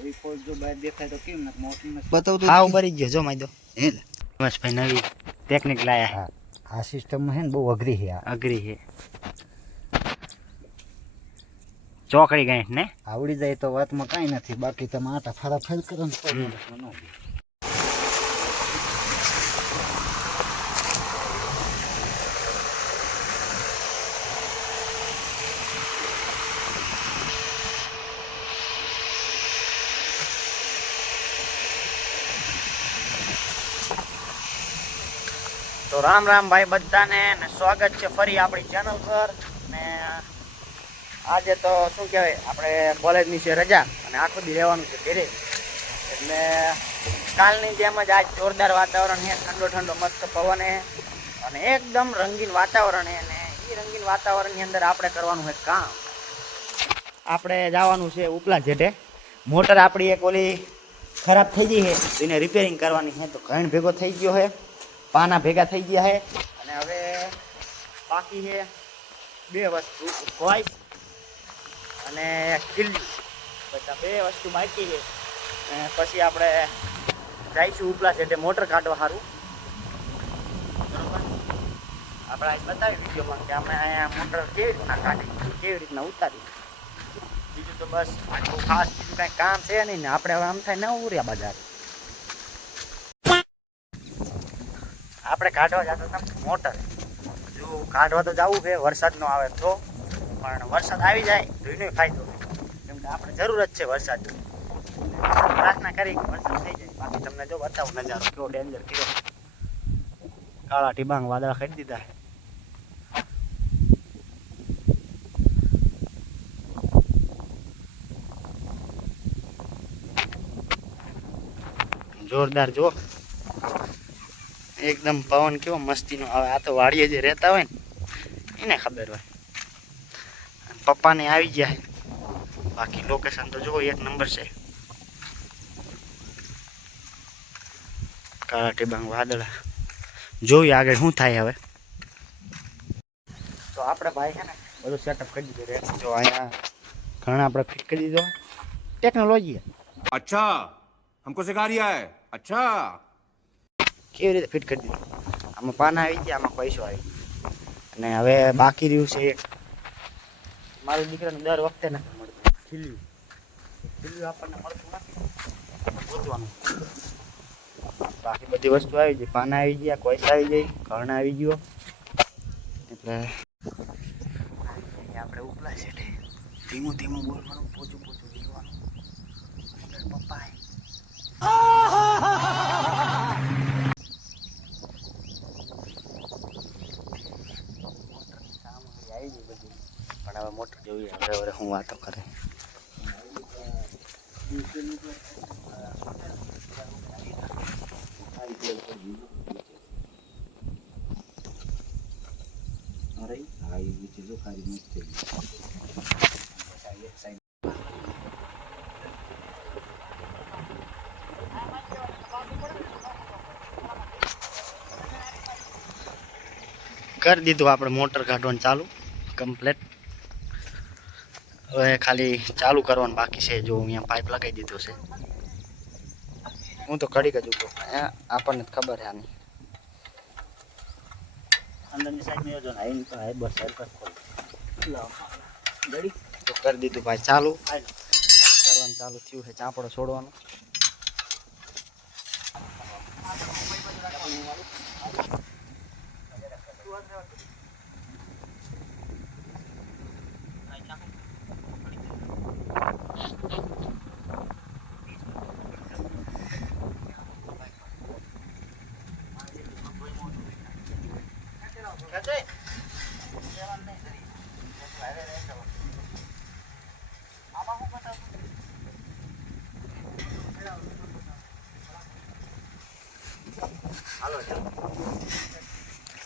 એ ફોજ જો બહાર દેખાય તો કેમ ના મોટું બતાવ તો હા ઉભરી ગયો જો માઈ દો હે બસ ભાઈ નવી ટેકનિક લાયા હા આ સિસ્ટમ હે ને બહુ અઘરી છે આ અઘરી છે ચોકડી ગાંઠ ને આવડી જાય તો વાતમાં કાંઈ નથી બાકી તમે આટા ફારા ફેર કરો ને તો ન તો રામ રામ ભાઈ બધાને ને સ્વાગત છે ફરી આપણી ચેનલ પર ને આજે તો શું કહેવાય આપણે કોલેજની છે રજા અને આખો દી રહેવાનું છે ઘરે એટલે કાલની જેમ જ આજ જોરદાર વાતાવરણ છે ઠંડો ઠંડો મસ્ત પવન છે અને એકદમ રંગીન વાતાવરણ છે અને એ રંગીન વાતાવરણની અંદર આપણે કરવાનું છે કામ આપણે જવાનું છે ઉપલા જેટે મોટર આપણી એક ઓલી ખરાબ થઈ ગઈ છે એને રિપેરિંગ કરવાની છે તો ઘણ ભેગો થઈ ગયો છે પાના ભેગા થઈ ગયા છે અને હવે બાકી છે બે વસ્તુ વોઇસ અને ખીલ્યું બસ આ બે વસ્તુ બાકી છે અને પછી આપણે જઈશું ઉપલા છે મોટર કાઢવા સારું બરોબર આપણે આજ બતાવી વિડીયોમાં કે આપણે અહીંયા મોટર કેવી રીતના કાઢી કેવી રીતના ઉતારી બીજું તો બસ આટલું ખાસ બીજું કાંઈ કામ છે નહીં ને આપણે હવે આમ થાય ન ઉર્યા બજાર આપણે કાઢવા જતો હતા મોટર જો કાઢવા તો જવું છે વરસાદ ન આવે તો પણ વરસાદ આવી જાય તો એનો ફાયદો કેમ કે આપણે જરૂર જ છે વરસાદની પ્રાર્થના કરી કે વરસાદ થઈ જાય બાકી તમને જો બતાવું નજારો કેવો ડેન્જર કેવો કાળા ટીબાંગ વાદળા કરી દીધા જોરદાર જો એકદમ પવન કેવો મસ્તીનો આવે આ તો વાડીએ જે રહેતા હોય ને એને ખબર હોય પપ્પાને આવી ગયા બાકી લોકેશન તો જો એક નંબર છે કાળા ટેબાંગ વાદળા જોઈએ આગળ શું થાય હવે તો આપણે ભાઈ છે ને બધું સેટઅપ કરી દીધું રહે જો અહીંયા ઘણા આપણે ફિટ કરી દીધો ટેકનોલોજી अच्छा हमको सिखा रिया है अच्छा કેવી રીતે ફિટ કરી દીધું આમાં પાના આવી ગયા આમાં પૈસો આવી અને હવે બાકી રહ્યું છે મારું દીકરાને દર વખતે નથી મળતું ખીલ્યું આપણને મળતું નથી ગોતવાનું બાકી બધી વસ્તુ આવી ગઈ પાના આવી ગયા કોઈસા આવી ગઈ ઘણ આવી ગયો એટલે આપણે ઉપલા છે એટલે ધીમું ધીમું બોલવાનું પોચું પોચું દેવાનું પપ્પા આવી ગઈ બધી પણ હવે મોટર જોઈએ હવે હું વાતો કરે કરી દીધું આપણે મોટર કાઢવાનું ચાલુ કમ્પ્લેટ હવે ખાલી ચાલુ કરવાનું બાકી છે જો અહીંયા પાઇપ લગાવી દીધો છે હું તો ઘડીક જ ઉભો આપણને ખબર છે આની અંદરની સાઈડ જો ને તો હાઈ બસ ઘડી તો કરી દીધું ભાઈ ચાલુ કરવાનું ચાલુ થયું છે ચાપડો છોડવાનું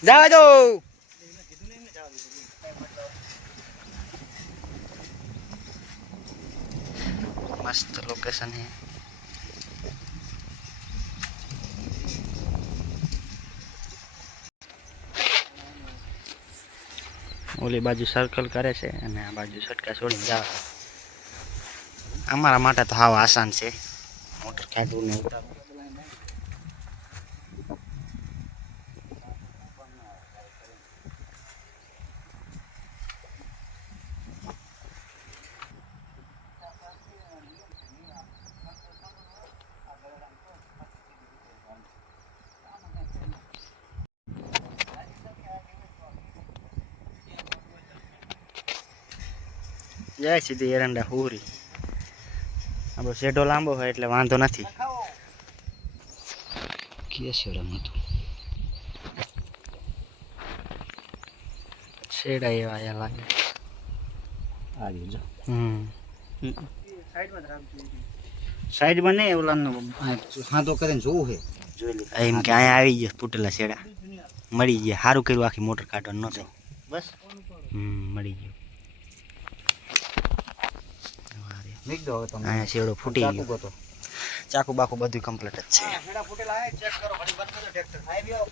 જવા દો મસ્ત લોકેશન है ઓલી બાજુ સર્કલ કરે છે અને આ બાજુ છટકા છોડીને જવા અમારા માટે તો હાવ આસાન છે મોટર કાઢવું ને ઉતારવું. જાય સીધી એરંડા હુરી. આપણો શેઢો લાંબો હોય એટલે વાંધો નથી. કે શેડામાં તો શેડા એવા આયા લાગે. આવી જો સાઈડમાં નહીં ઓલાનો હાથો કરીને જોવું છે. જોઈ લે એમ કે અહીંયા આવી ગયા તૂટેલા શેડા મળી ગયા. સારું કર્યું આખી મોટર કાઢવાનું નહોતું. બસ મળી ગયું. મીક દો હવે તમે. અહીંયા શેડો ફૂટી ચાકુ ગયો. ગોતો. ચાકુ બાકુ બધું કમ્પ્લીટ જ છે. શેડા ફૂટેલા હે ચેક કરો ઘડી બંધ કરો ટ્રેક્ટર આવી આવો.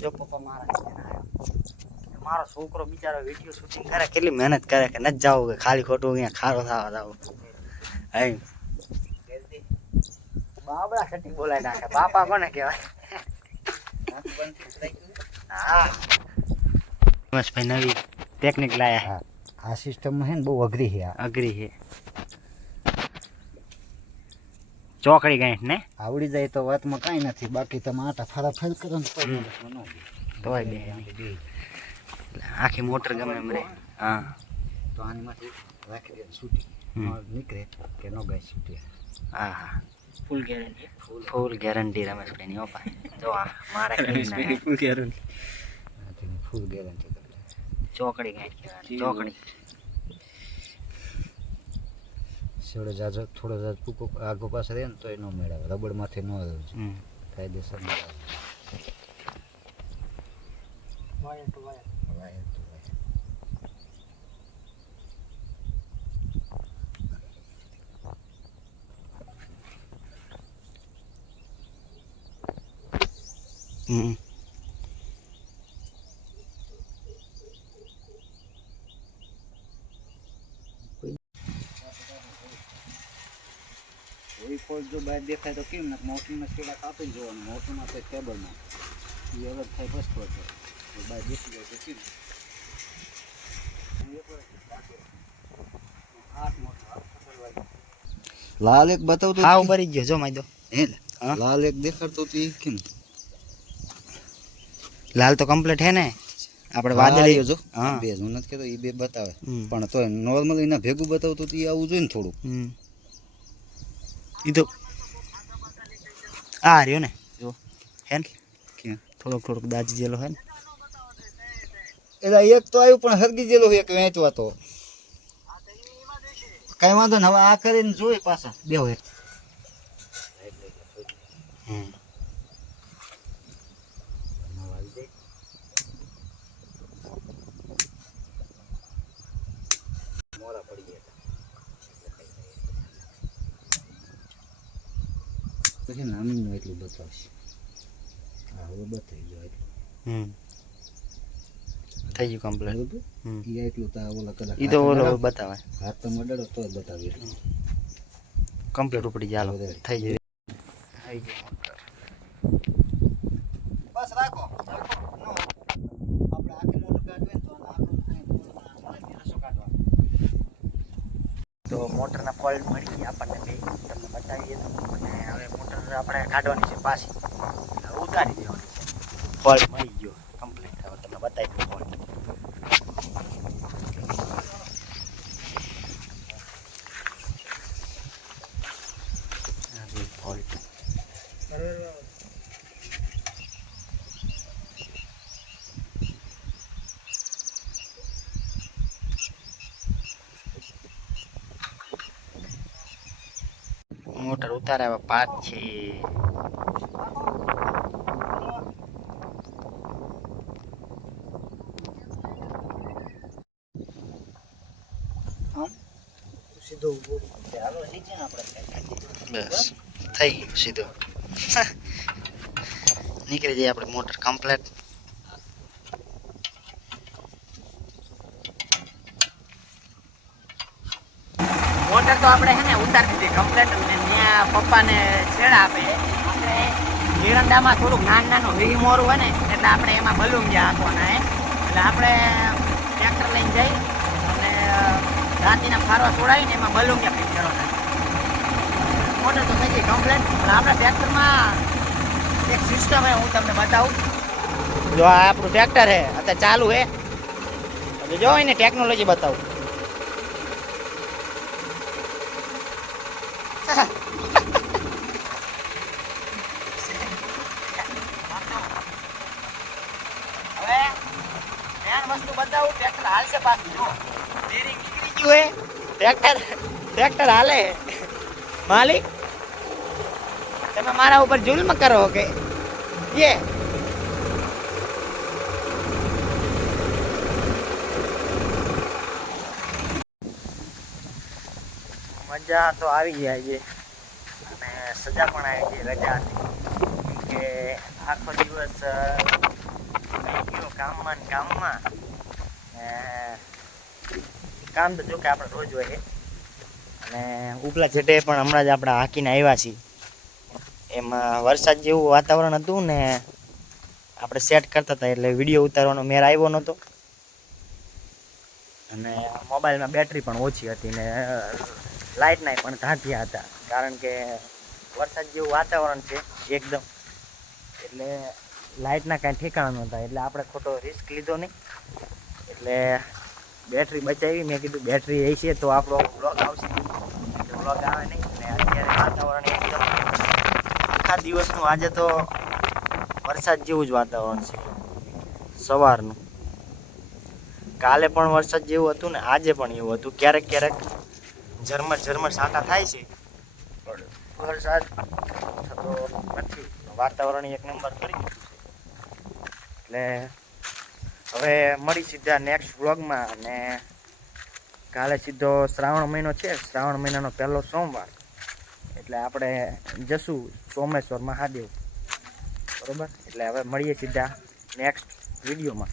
જો પપ્પા મારો છોકરો બિચારો વિડીયો શૂટિંગ કરે કેટલી મહેનત કરે કે નથી જાવ કે ખાલી ખોટું અહીંયા ખારો થવા જાવ. હે બાબડા ખટી બોલાય નાખે. બાપા કોને કહેવાય? હા બસ ભાઈ નવી ટેકનિક લાયા. આ સિસ્ટમ હે ને બહુ અઘરી છે. અઘરી છે. ચોકડી ગાંઠ ને આવડી જાય તો વાતમાં કાંઈ નથી. બાકી તમે આટા ફારા ફેલ કરો ને તોય બે આખી મોટર ગમે એમ રે. હા તો આની માંથી રાખી દે છૂટી નીકળે કે નો ગાય છૂટી. હા હા ફૂલ ગેરંટી. Full guarantee રમેશભાઈની ઓપા. જો આ મારે ફૂલ ગેરંટી. Full guarantee. ચોકડી ગાંઠ કહેવાય. ચોકડી છેડો જાજો થોડો જાજો ટૂંકો આગો પાસે રહે ને તો એ ન મેળવે. રબડ માથે ન કાયદેસર વાયર ટુ વાયર. કોઈ કોઈ જો બહાર દેખાય તો કેમ ને મોટરમાં છેડા કાપી જોવાનું. મોટરમાં તો ટેબલમાં એ અલગ થાય પસ્તો છે. બહાર બેસી જાય તો કેમ લાલ એક બતાવતો હા ભરી ગયો જો માયદો. હે લાલ એક દેખાડતો તો એ કેમ? લાલ તો કમ્પ્લીટ હે ને આપણે વાદળી જો. હા બે હું નથી કહેતો એ બે બતાવે પણ તો નોર્મલ એના ભેગું બતાવતો તો એ આવું જોઈએ ને થોડું. એ તો આ રહ્યો ને જો હે ને ક્યાં થોડોક દાજી જેલો હે ને. એટલે એક તો આવ્યું પણ હરગી જેલો એક વેચવા તો કઈ વાંધો ને. હવે આ કરીને જોઈ પાછા બે હોય. મોરા પડી ગયા પછી નામીનું એટલું બતાવશે. હા હવે બતાવી ગયો એટલું. થઈ ગયું કમ્પ્લીટ. એ એટલું તો ઓલા કદાચ એ તો ઓલો બતાવે. હાથ તો મડડો તો બતાવી કમ્પ્લીટ ઉપડી જાય. થઈ જાય. થઈ ગયું બસ રાખો. આપણે આખી મોટર કાઢવી તો તો મોટરના ફોલ્ટ મળી ગયા આપણને બે તમને બતાવીએ તો. અને હવે મોટર આપણે કાઢવાની છે પાછી ઉતારી દેવાની છે. ફોલ્ટ મળી ગયો કમ્પ્લીટ. હવે તમને બતાવી દઉં ફોલ્ટ. ફોલ્ટ મોટર ઉતારે હવે પાત છે. સીધો ઉભો ચાલો નીચે આપણે બસ થઈ ગયું સીધો. નીકળી જાય આપણે મોટર કમ્પ્લેટ. મોટર તો આપણે હે ને ઉતારી દીધી કમ્પ્લેટ. અને ત્યાં પપ્પાને છેડા આપે. આપણે એરંડામાં થોડુંક નાનું વી મોરું હોય ને એટલે આપણે એમાં બલુંગિયા આપવાના એટલે આપણે ટ્રેક્ટર લઈને જઈ અને રાતીના ફારવા છોડાવીને એમાં બલુંગિયા ફિટ કરવાના. મોટર તો થઈ ગઈ કમ્પ્લેટ. અને આપણા ટ્રેક્ટરમાં એક સિસ્ટમ હે, હું તમને બતાવું. જો આ આપણું ટ્રેક્ટર હે, અત્યારે ચાલુ હે. એટલે જો એને ટેકનોલોજી બતાવું. હવે મેન વસ્તુ બતાવું, ટ્રેક્ટર હાલશે પાછું. જો બેરિંગ નીકળી ગયું હે, ટ્રેક્ટર હાલે. માલિક તમે મારા ઉપર જુલ્મ કરો કે ये મજા તો આવી ગઈ છે અને સજા પણ આવી ગઈ રજા કે આખો દિવસ ગયો કામમાં ને કામમાં. કામ તો જો કે આપણે રોજ હોય. અને ઉપલા છેટે પણ હમણાં જ આપણે હાકીને આવ્યા છીએ. એમાં વરસાદ જેવું વાતાવરણ હતું ને આપણે સેટ કરતા હતા એટલે વિડીયો ઉતારવાનો મેર આવ્યો નહોતો. અને મોબાઈલમાં બેટરી પણ ઓછી હતી ને લાઇટના પણ ધાંધિયા હતા, કારણ કે વરસાદ જેવું વાતાવરણ છે એકદમ. એટલે લાઇટના કાંઈ ઠેકાણા નહોતા એટલે આપણે ખોટો રિસ્ક લીધો નહીં. એટલે બેટરી બચાવી. મેં કીધું બેટરી રહી છે તો આપણો વ્લોગ આવશે, વ્લોગ આવે નહીં. અને અત્યારે વાતાવરણ એકદમ આખા દિવસનું આજે તો વરસાદ જેવું જ વાતાવરણ છે સવારનું. કાલે પણ વરસાદ જેવું હતું ને આજે પણ એવું હતું. ક્યારેક ક્યારેક ઝરમર છાંટા થાય છે પણ વરસાદ થતો નથી. વાતાવરણ એક નંબર કરી દીધું છે. એટલે હવે મળી સીધા નેક્સ્ટ વ્લોગમાં. અને કાલે સીધો શ્રાવણ મહિનો છે, શ્રાવણ મહિનાનો પહેલો સોમવાર. એટલે આપણે જશું સોમેશ્વર મહાદેવ, બરોબર. એટલે હવે મળીએ સીધા નેક્સ્ટ વિડીયોમાં.